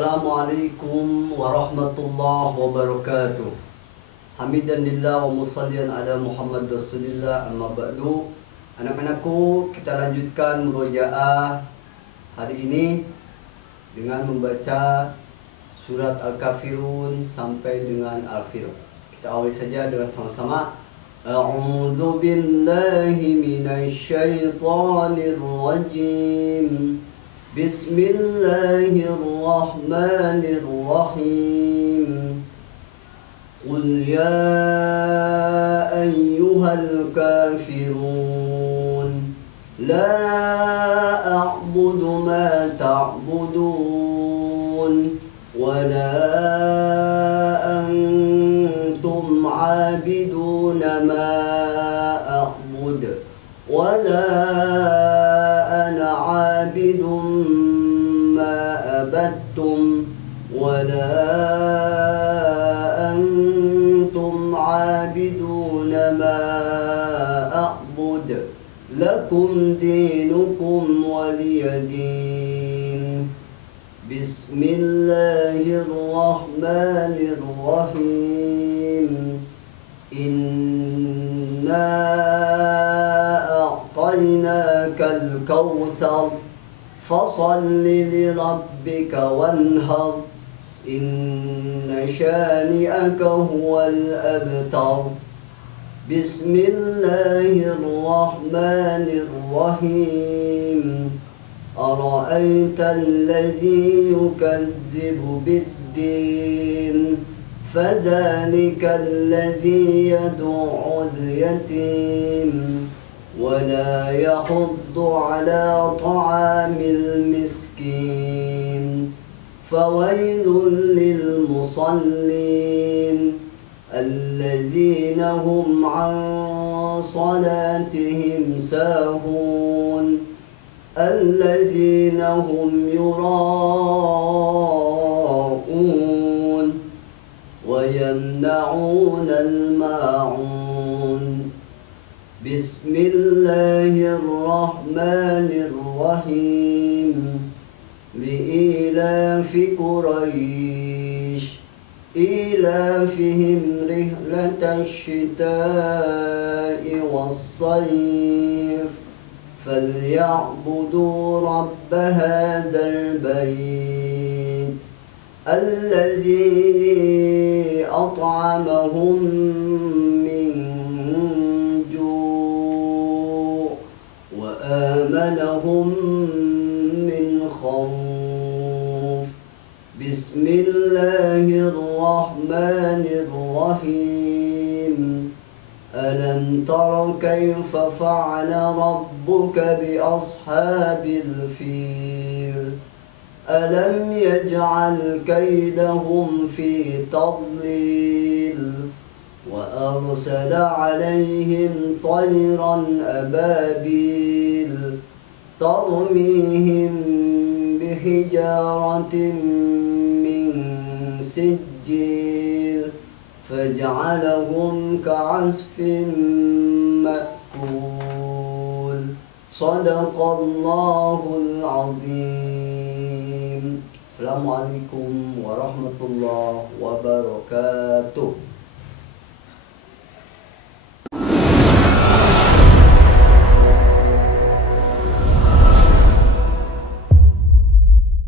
Assalamualaikum warahmatullahi wabarakatuh. Hamidan lillah wa musallian ala Muhammad Rasulillah, amma ba'du. Anak-anakku, kita lanjutkan murojaah hari ini dengan membaca surat Al-Kafirun sampai dengan Al-Fil. Kita awali saja dengan sama-sama. A'udzu billahi minasy syaithanir rajim. Bismillahirrahmanirrahim. Qul ya ayyuhal kafirun la a'budu ma ta'budun wa la antum 'abiduna ma a'bud wa la ana 'abidun أبدتم ولا أنتم عابدون ما أعبد لكم دينكم ولي دين. بسم الله الرحمن الرحيم. إنا أعطيناك الكوثر فصل لربك وانهر إن شانئك هو الأبتر. بسم الله الرحمن الرحيم. أرأيت الذي يكذب بالدين فذلك الذي يدعو اليتيم ولا يحض على طعام المسكين. فويل للمصلين الذين هم عن صلاتهم ساهون الذين هم يراءون ويمنعون الماعون. بسم الله الرحمن الرحيم. لإيلاف قريش إيلافهم رحلة الشتاء والصيف فليعبدوا رب هذا البيت الذي أطعمهم آمنهم من خوف. بسم الله الرحمن الرحيم. ألم تر كيف فعل ربك بأصحاب الفيل ألم يجعل كيدهم في تضليل وأرسل عليهم طيرا أبابيل ترميهم بحجارة من سجيل فجعلهم كعصف مأكول. صدق الله العظيم. Assalamualaikum warahmatullahi wabarakatuh.